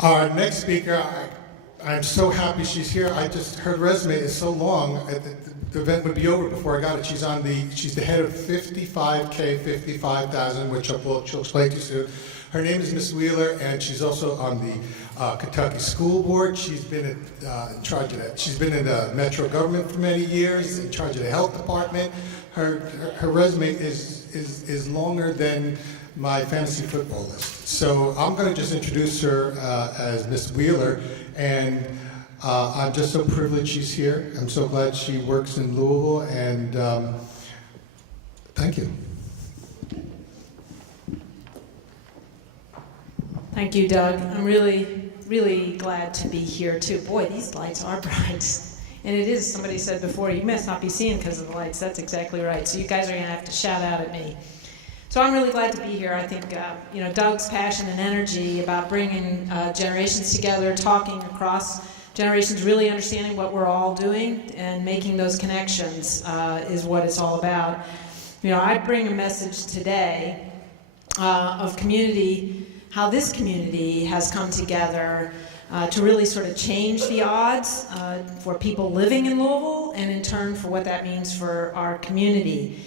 Our next speaker, I'm so happy she's here. Her resume is so long, the event would be over before I got it. She's the head of 55K, 55,000, which she'll explain to you soon. Her name is Miss Wheeler, and she's also on the Kentucky School Board. She's been in charge of that. She's been in the Metro government for many years, in charge of the health department. Her resume is longer than my fantasy football list. So I'm going to just introduce her as Miss Wheeler, and I'm just so privileged she's here. I'm so glad she works in Louisville, and thank you. Thank you, Doug. I'm really, really glad to be here too. Boy, these lights are bright. And it is, somebody said before, you must not be seeing because of the lights. That's exactly right. So you guys are going to have to shout out at me. So I'm really glad to be here. I think Doug's passion and energy about bringing generations together, talking across generations, really understanding what we're all doing and making those connections is what it's all about. I bring a message today of community, how this community has come together to really sort of change the odds for people living in Louisville, and in turn for what that means for our community.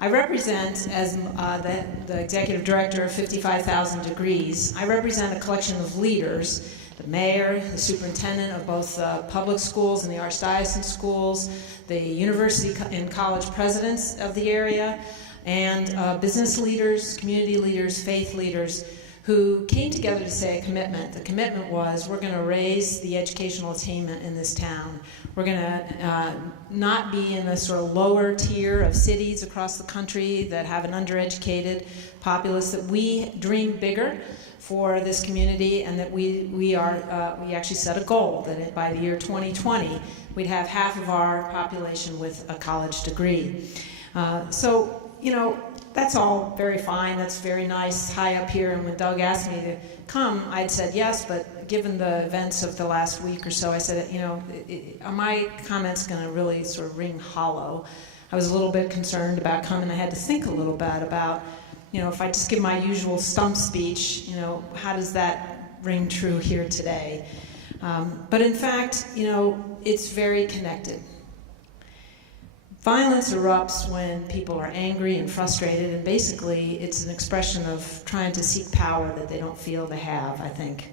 I represent, as the executive director of 55,000 Degrees, I represent a collection of leaders, the mayor, the superintendent of both public schools and the archdiocese schools, the university and college presidents of the area, and business leaders, community leaders, faith leaders, who came together to say a commitment. The commitment was, we're going to raise the educational attainment in this town. We're going to not be in a sort of lower tier of cities across the country that have an undereducated populace, that we dream bigger for this community, and that we actually set a goal that by the year 2020, we'd have half of our population with a college degree. That's all very fine, that's very nice, high up here, and when Doug asked me to come, I'd said yes, but given the events of the last week or so, I said, are my comments going to really sort of ring hollow? I was a little bit concerned about coming. I had to think a little bit about, if I just give my usual stump speech, how does that ring true here today? But in fact, it's very connected. Violence erupts when people are angry and frustrated, and basically it's an expression of trying to seek power that they don't feel they have, I think,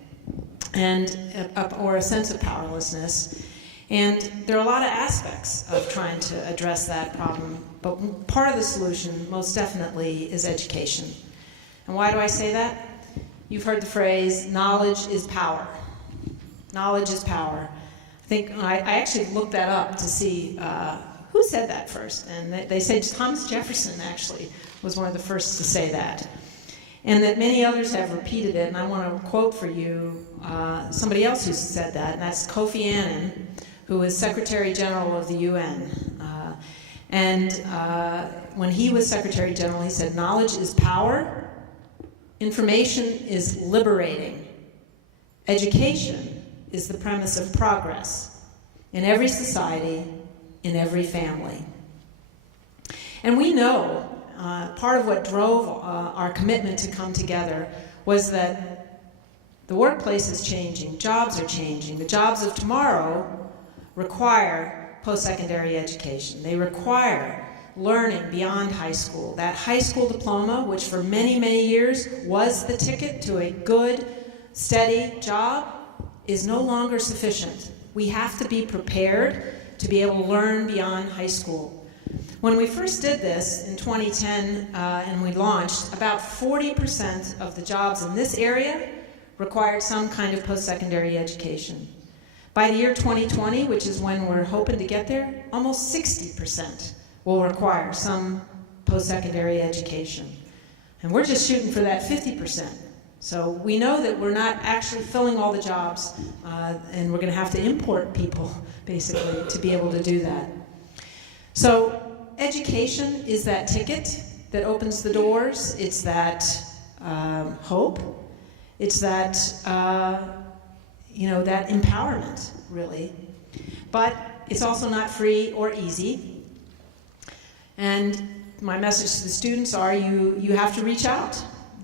or a sense of powerlessness. And there are a lot of aspects of trying to address that problem, but part of the solution, most definitely, is education. And why do I say that? You've heard the phrase, knowledge is power. Knowledge is power. I actually looked that up to see who said that first? And they said Thomas Jefferson, actually, was one of the first to say that. And that many others have repeated it, and I want to quote for you somebody else who said that, and that's Kofi Annan, who is Secretary General of the UN. When he was Secretary General, he said, knowledge is power, information is liberating, education is the premise of progress in every society, in every family. And we know part of what drove our commitment to come together was that the workplace is changing, jobs are changing. The jobs of tomorrow require post-secondary education. They require learning beyond high school. That high school diploma, which for many, many years was the ticket to a good, steady job, is no longer sufficient. We have to be prepared to be able to learn beyond high school. When we first did this in 2010 and we launched, about 40% of the jobs in this area required some kind of post-secondary education. By the year 2020, which is when we're hoping to get there, almost 60% will require some post-secondary education. And we're just shooting for that 50%. So we know that we're not actually filling all the jobs, and we're going to have to import people, basically, to be able to do that. So education is that ticket that opens the doors. It's that hope. It's that, that empowerment, really. But it's also not free or easy. And my message to the students are you have to reach out.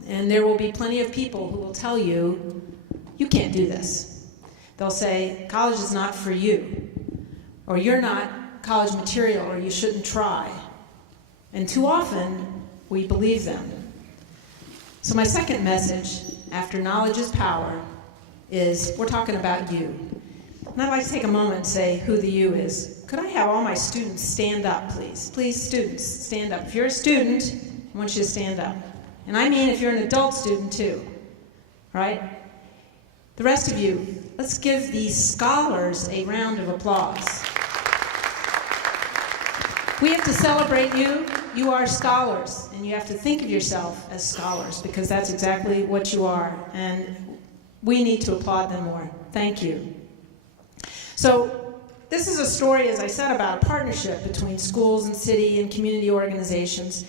And there will be plenty of people who will tell you you can't do this. They'll say, college is not for you, or you're not college material, or you shouldn't try. And too often, we believe them. So my second message, after knowledge is power, is we're talking about you. And I'd like to take a moment and say who the you is. Could I have all my students stand up, please? Please, students, stand up. If you're a student, I want you to stand up. And I mean if you're an adult student too, right? The rest of you, let's give these scholars a round of applause. We have to celebrate you. You are scholars, and you have to think of yourself as scholars, because that's exactly what you are, and we need to applaud them more. Thank you. So this is a story, as I said, about a partnership between schools and city and community organizations.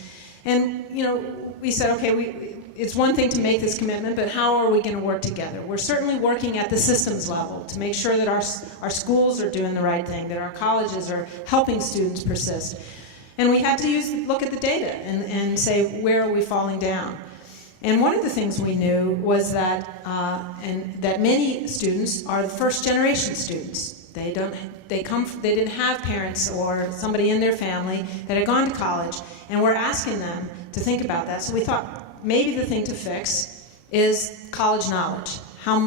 And, you know, we said, okay, it's one thing to make this commitment, but how are we going to work together? We're certainly working at the systems level to make sure that our schools are doing the right thing, that our colleges are helping students persist. And we had to look at the data and say, where are we falling down? And one of the things we knew was that, that many students are the first generation students. They didn't have parents or somebody in their family that had gone to college, and we're asking them to think about that. So we thought maybe the thing to fix is college knowledge. How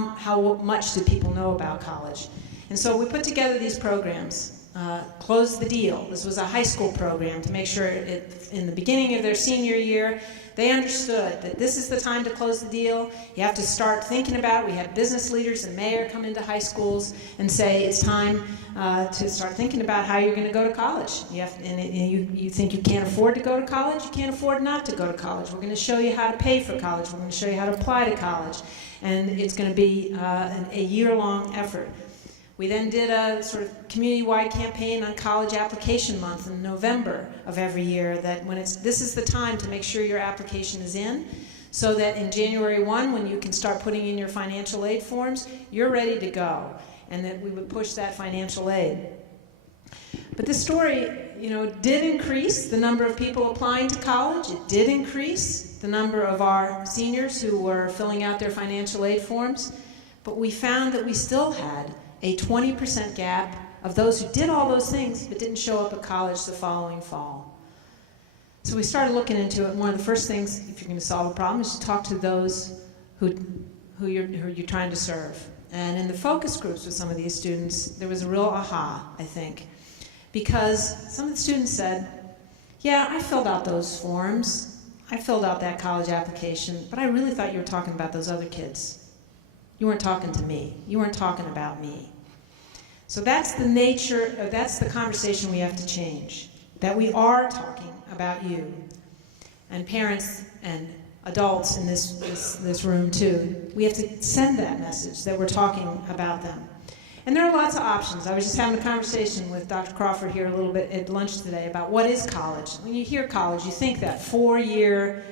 much do people know about college? And so we put together these programs. Close the Deal. This was a high school program to make sure in the beginning of their senior year, they understood that this is the time to close the deal. You have to start thinking about it. We had business leaders and mayor come into high schools and say it's time to start thinking about how you're going to go to college. You think you can't afford to go to college? You can't afford not to go to college. We're going to show you how to pay for college. We're going to show you how to apply to college. And it's going to be a year-long effort. We then did a sort of community-wide campaign on College Application Month in November of every year, that this is the time to make sure your application is in, so that in January 1, when you can start putting in your financial aid forms, you're ready to go, and that we would push that financial aid. But this story, did increase the number of people applying to college. It did increase the number of our seniors who were filling out their financial aid forms, but we found that we still had a 20% gap of those who did all those things but didn't show up at college the following fall. So we started looking into it, and one of the first things, if you're going to solve a problem, is to talk to those who you're trying to serve. And in the focus groups with some of these students, there was a real aha, I think, because some of the students said, yeah, I filled out those forms, I filled out that college application, but I really thought you were talking about those other kids. You weren't talking to me. You weren't talking about me. So that's the conversation we have to change, that we are talking about you. And parents and adults in this room too, we have to send that message that we're talking about them. And there are lots of options. I was just having a conversation with Dr. Crawford here a little bit at lunch today about what is college. When you hear college, you think that 4-year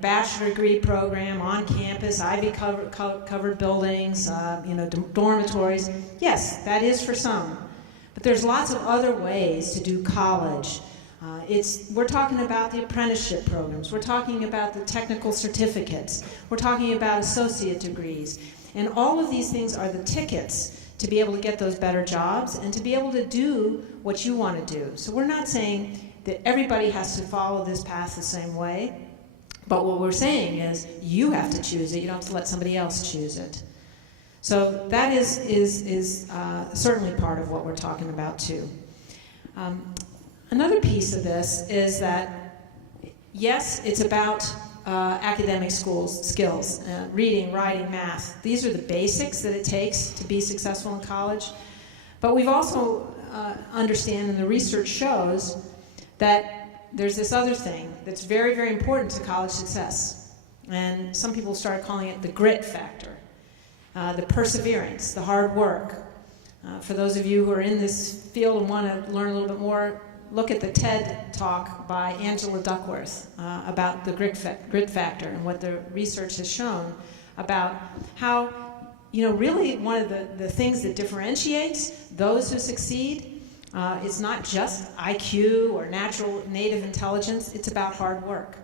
bachelor degree program on campus, ivy covered buildings, dormitories. Yes, that is for some. But there's lots of other ways to do college. We're talking about the apprenticeship programs. We're talking about the technical certificates. We're talking about associate degrees. And all of these things are the tickets to be able to get those better jobs and to be able to do what you want to do. So we're not saying that everybody has to follow this path the same way. But what we're saying is you have to choose it. You don't have to let somebody else choose it. So that is certainly part of what we're talking about too. Another piece of this is that, yes, it's about academic skills, reading, writing, math. These are the basics that it takes to be successful in college. But we've also understand, and the research shows, that there's this other thing that's very, very important to college success. And some people started calling it the grit factor, the perseverance, the hard work. For those of you who are in this field and want to learn a little bit more, look at the TED talk by Angela Duckworth about the grit factor and what the research has shown about how, really one of the things that differentiates those who succeed it's not just IQ or natural native intelligence, it's about hard work.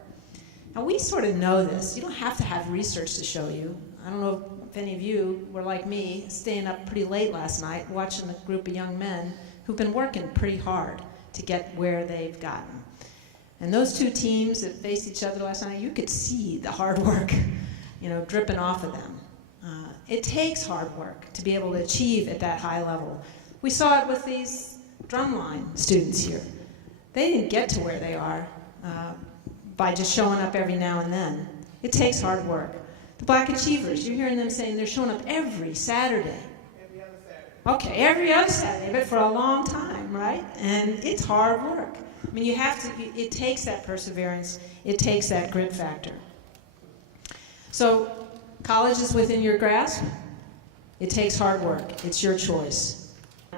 Now we sort of know this. You don't have to have research to show you. I don't know if any of you were like me, staying up pretty late last night, watching a group of young men who've been working pretty hard to get where they've gotten. And those two teams that faced each other last night, you could see the hard work, dripping off of them. It takes hard work to be able to achieve at that high level. We saw it with these drumline students here. They didn't get to where they are by just showing up every now and then. It takes hard work. The Black Achievers, you're hearing them saying they're showing up every Saturday. Every other Saturday. Okay, every other Saturday, but for a long time, right? And it's hard work. I mean, it takes that perseverance, it takes that grit factor. So, college is within your grasp. It takes hard work. It's your choice.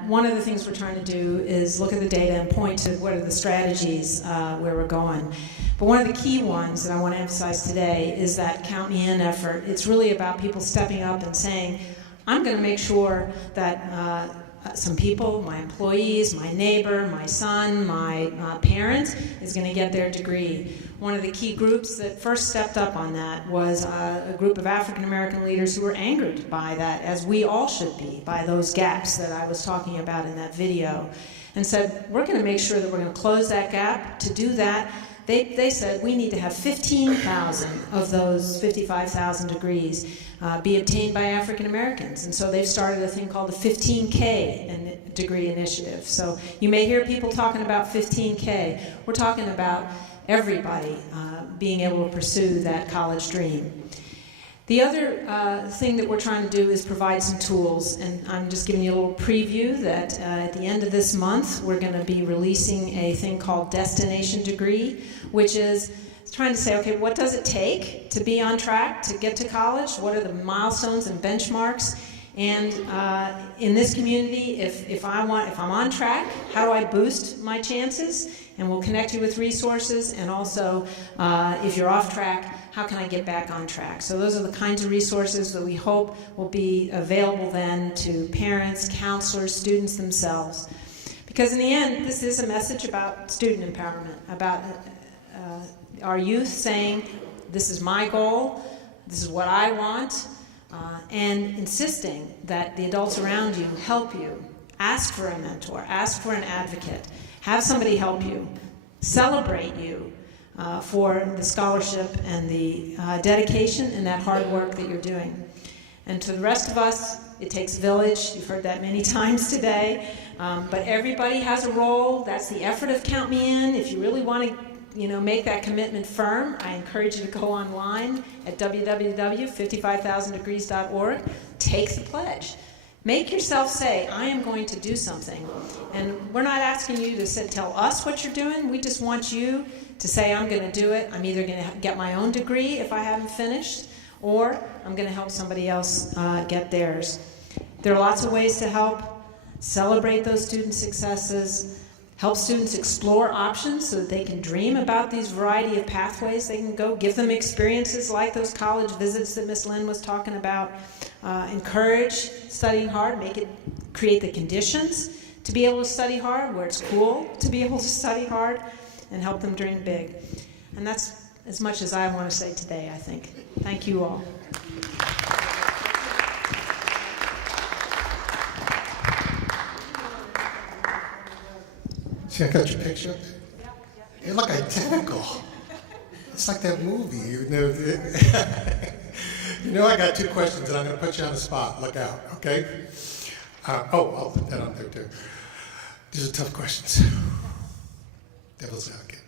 One of the things we're trying to do is look at the data and point to what are the strategies where we're going. But one of the key ones that I want to emphasize today is that Count Me In effort. It's really about people stepping up and saying, I'm going to make sure that some people, my employees, my neighbor, my son, my parent, is going to get their degree. One of the key groups that first stepped up on that was a group of African American leaders who were angered by that, as we all should be, by those gaps that I was talking about in that video, and said, we're going to make sure that we're going to close that gap. To do that, they said we need to have 15,000 of those 55,000 degrees be obtained by African Americans. And so they've started a thing called the 15K degree initiative. So you may hear people talking about 15K. We're talking about everybody being able to pursue that college dream. The other thing that we're trying to do is provide some tools, and I'm just giving you a little preview that at the end of this month we're going to be releasing a thing called Destination Degree, which is trying to say, okay, what does it take to be on track to get to college? What are the milestones and benchmarks? And in this community, if I'm on track, how do I boost my chances? And we'll connect you with resources, and also if you're off track, how can I get back on track? So those are the kinds of resources that we hope will be available then to parents, counselors, students themselves. Because in the end, this is a message about student empowerment, about our youth saying, this is my goal, this is what I want, and insisting that the adults around you help you. Ask for a mentor, ask for an advocate, have somebody help you, celebrate you for the scholarship and the dedication and that hard work that you're doing. And to the rest of us, it takes a village. You've heard that many times today. But everybody has a role. That's the effort of Count Me In. If you really want to make that commitment firm, I encourage you to go online at www.55,000degrees.org. Take the pledge. Make yourself say, I am going to do something. And we're not asking you to tell us what you're doing. We just want you to say, I'm going to do it. I'm either going to get my own degree if I haven't finished, or I'm going to help somebody else get theirs. There are lots of ways to help. Celebrate those student successes. Help students explore options so that they can dream about these variety of pathways they can go. Give them experiences like those college visits that Miss Lynn was talking about. Encourage studying hard. Create the conditions to be able to study hard, where it's cool to be able to study hard, and help them dream big. And that's as much as I want to say today, I think. Thank you all. See, I got your picture. They look identical. It's like that movie. I got two questions, and I'm going to put you on the spot. Look out, okay? I'll put that on there, too. These are tough questions. Devil's advocate.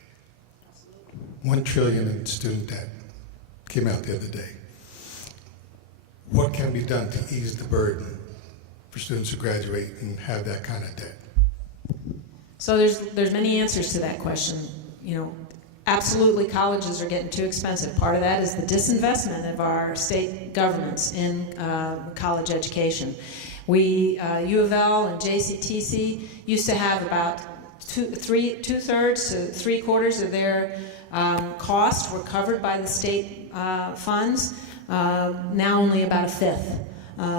$1 trillion in student debt came out the other day. What can be done to ease the burden for students who graduate and have that kind of debt? So there's many answers to that question. Absolutely, colleges are getting too expensive. Part of that is the disinvestment of our state governments in college education. We, U of L and JCTC, used to have about two-thirds to three-quarters of their costs were covered by the state funds. Now only about a fifth.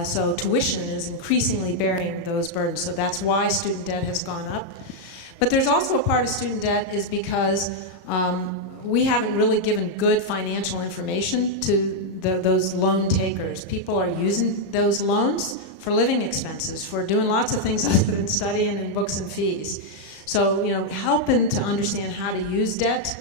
So tuition is increasingly bearing those burdens. So that's why student debt has gone up. But there's also a part of student debt is because we haven't really given good financial information to those loan takers. People are using those loans for living expenses, for doing lots of things other than studying and books and fees. So, helping to understand how to use debt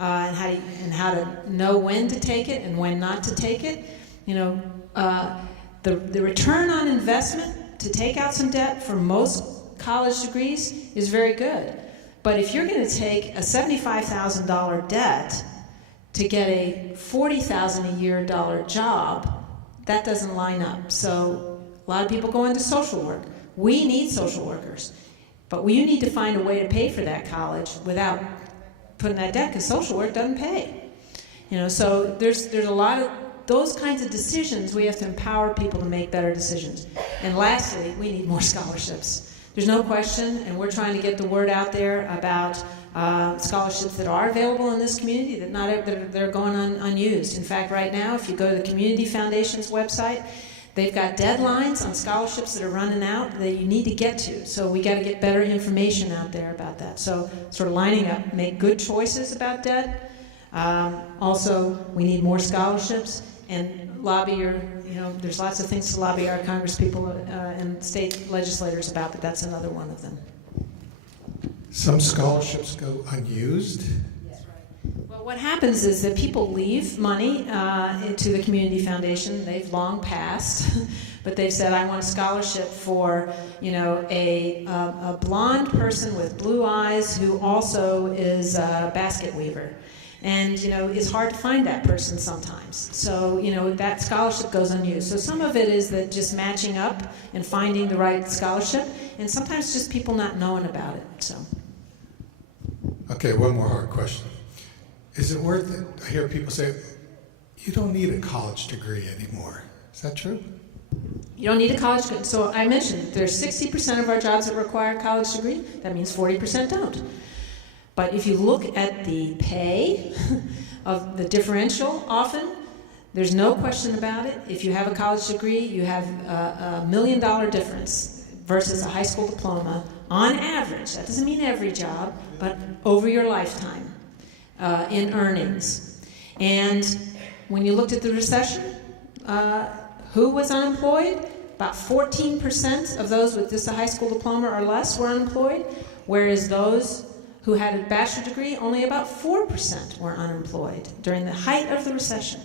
and how to know when to take it and when not to take it. The return on investment to take out some debt for most college degrees is very good. But if you're going to take a $75,000 debt to get a $40,000 a year job, that doesn't line up. So a lot of people go into social work. We need social workers. But you need to find a way to pay for that college without putting that debt, because social work doesn't pay. So there's a lot of those kinds of decisions. We have to empower people to make better decisions. And lastly, we need more scholarships. There's no question, and we're trying to get the word out there about scholarships that are available in this community, that they're going unused. In fact, right now, if you go to the Community Foundation's website, they've got deadlines on scholarships that are running out that you need to get to. So we got to get better information out there about that. So sort of lining up, make good choices about debt. Also, we need more scholarships and lobby there's lots of things to lobby our congresspeople and state legislators about, but that's another one of them. Some scholarships go unused. That's right. Well, what happens is that people leave money to the Community Foundation. They've long passed, but they've said, I want a scholarship for, a blonde person with blue eyes who also is a basket weaver. And, it's hard to find that person sometimes. So, that scholarship goes unused. So some of it is that just matching up and finding the right scholarship, and sometimes just people not knowing about it, so. Okay, one more hard question. Is it worth it? I hear people say, you don't need a college degree anymore. Is that true? You don't need a college degree. So I mentioned there's 60% of our jobs that require a college degree. That means 40% don't. But if you look at the pay of the differential, often, there's no question about it. If you have a college degree, you have a $1 million difference versus a high school diploma on average. That doesn't mean every job, but over your lifetime in earnings. And when you looked at the recession, who was unemployed? About 14% of those with just a high school diploma or less were unemployed, whereas those who had a bachelor's degree, only about 4% were unemployed during the height of the recession.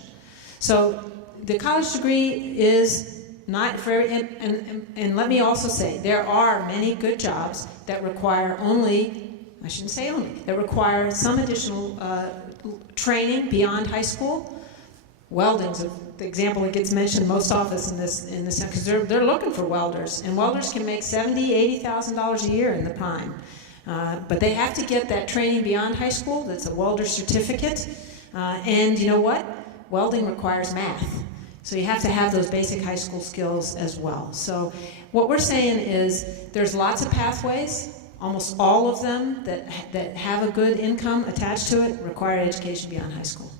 So the college degree is not very, and let me also say, there are many good jobs that require that require some additional training beyond high school. Welding's the example that gets mentioned most often in this, because they're looking for welders, and welders can make $70,000, $80,000 a year in the prime. But they have to get that training beyond high school. That's a welder certificate. And you know what? Welding requires math. So you have to have those basic high school skills as well. So what we're saying is there's lots of pathways. Almost all of them that have a good income attached to it require education beyond high school.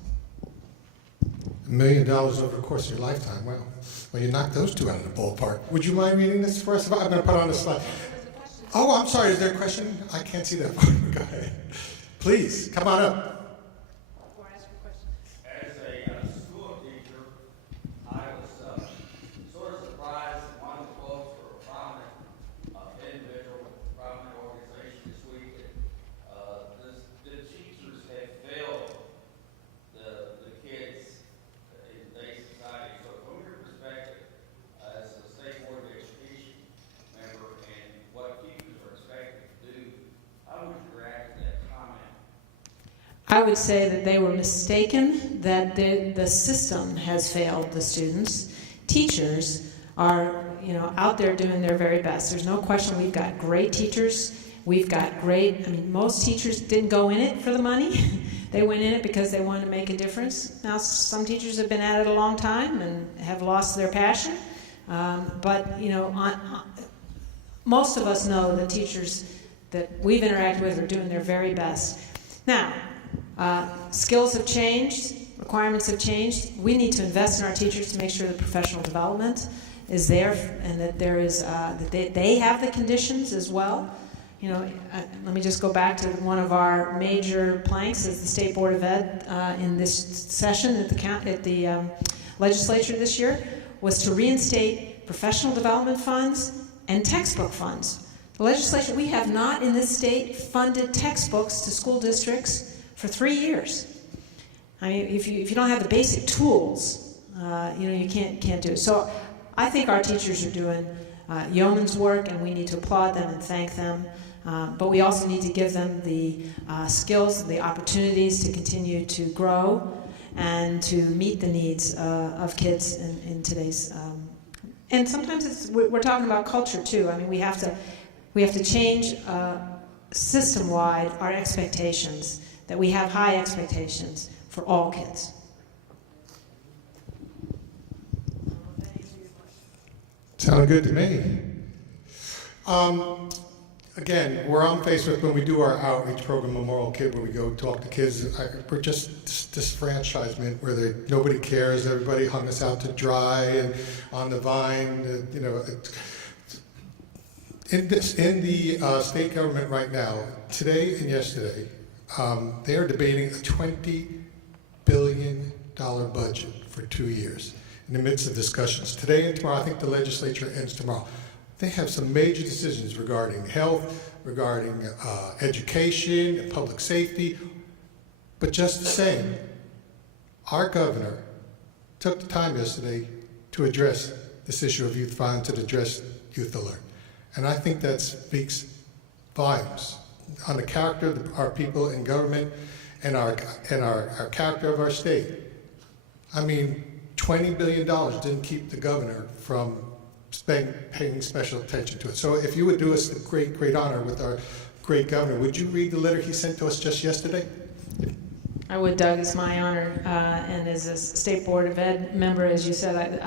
$1 million over the course of your lifetime. Well, you knocked those two out of the ballpark. Would you mind reading this for us? I'm going to put on the slide. Oh, I'm sorry. Is there a question? I can't see that. Go ahead. Please, come on up. As a school teacher, I was sort of surprised that one of the quotes for a prominent individual, prominent organization this week, that the teachers have failed the kids in today's society. So from your perspective, as a state board of education member and what teachers are expected to do, how would you react to that comment? I would say that they were mistaken, that the system has failed the students. Teachers are, out there doing their very best. There's no question we've got great teachers. We've got most teachers didn't go in it for the money. They went in it because they wanted to make a difference. Now, some teachers have been at it a long time and have lost their passion. But most of us know that teachers that we've interacted with are doing their very best. Now, skills have changed, requirements have changed. We need to invest in our teachers to make sure that professional development is there and that there is that they have the conditions as well. Let me just go back to one of our major planks as the State Board of Ed in this session at the legislature this year was to reinstate professional development funds and textbook funds. The legislature, we have not in this state funded textbooks to school districts for 3 years. I mean, if you don't have the basic tools, you can't do it. So I think our teachers are doing yeoman's work, and we need to applaud them and thank them. But we also need to give them the skills and the opportunities to continue to grow and to meet the needs of kids in today's. And sometimes we're talking about culture too. I mean, we have to change system-wide our expectations. That we have high expectations for all kids. Sounded good to me. Again, where I'm faced with when we do our outreach program, Memorial Kid, where we go talk to kids, we're just disfranchisement where nobody cares. Everybody hung us out to dry and on the vine. In the state government right now, today and yesterday, they are debating a $20 billion budget for 2 years in the midst of discussions. Today and tomorrow, I think the legislature ends tomorrow. They have some major decisions regarding health, regarding education, and public safety. But just the same, our governor took the time yesterday to address this issue of youth violence and address YouthAlert. And I think that speaks volumes on the character of our people in government and our character of our state. I mean, $20 billion didn't keep the governor from paying special attention to it. So if you would do us the great honor with our great governor, would you read the letter he sent to us just yesterday? I would, Doug. It's my honor, and as a State Board of Ed member, as you said,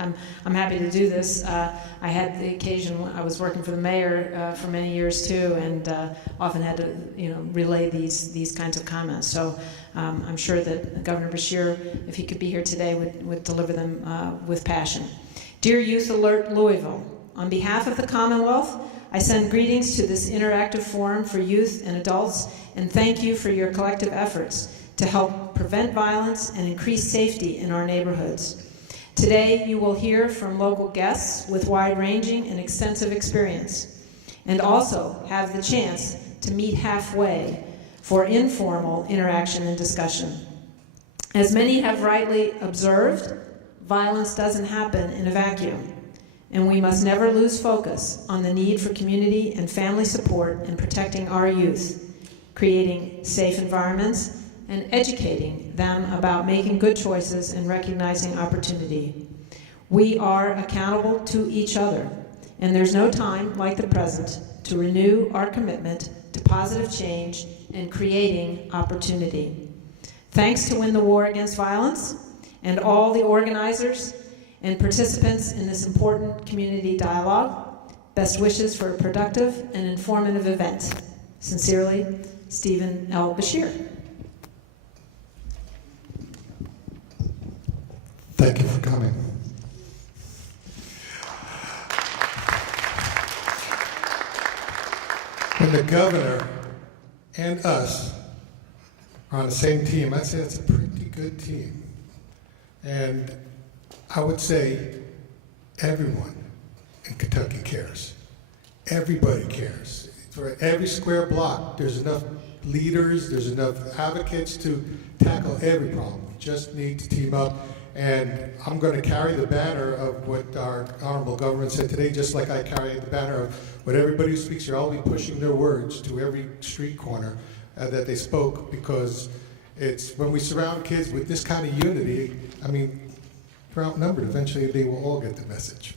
I'm happy to do this. I had the occasion when I was working for the mayor for many years too, and often had to relay these kinds of comments. So I'm sure that Governor Beshear, if he could be here today, would deliver them with passion. Dear Youth Alert Louisville, on behalf of the Commonwealth, I send greetings to this interactive forum for youth and adults, and thank you for your collective efforts to help prevent violence and increase safety in our neighborhoods. Today, you will hear from local guests with wide-ranging and extensive experience, and also have the chance to meet halfway for informal interaction and discussion. As many have rightly observed, violence doesn't happen in a vacuum, and we must never lose focus on the need for community and family support in protecting our youth, creating safe environments, and educating them about making good choices and recognizing opportunity. We are accountable to each other, and there's no time like the present to renew our commitment to positive change and creating opportunity. Thanks to Win the War Against Violence and all the organizers and participants in this important community dialogue. Best wishes for a productive and informative event. Sincerely, Stephen L. Beshear. Thank you for coming. When the governor and us are on the same team, I'd say that's a pretty good team. And I would say everyone in Kentucky cares. Everybody cares. For every square block, there's enough leaders, there's enough advocates to tackle every problem. We just need to team up. And I'm going to carry the banner of what our honorable government said today, just like I carry the banner of what everybody who speaks here. I'll be pushing their words to every street corner that they spoke, because it's when we surround kids with this kind of unity, I mean, they're outnumbered. Eventually, they will all get the message.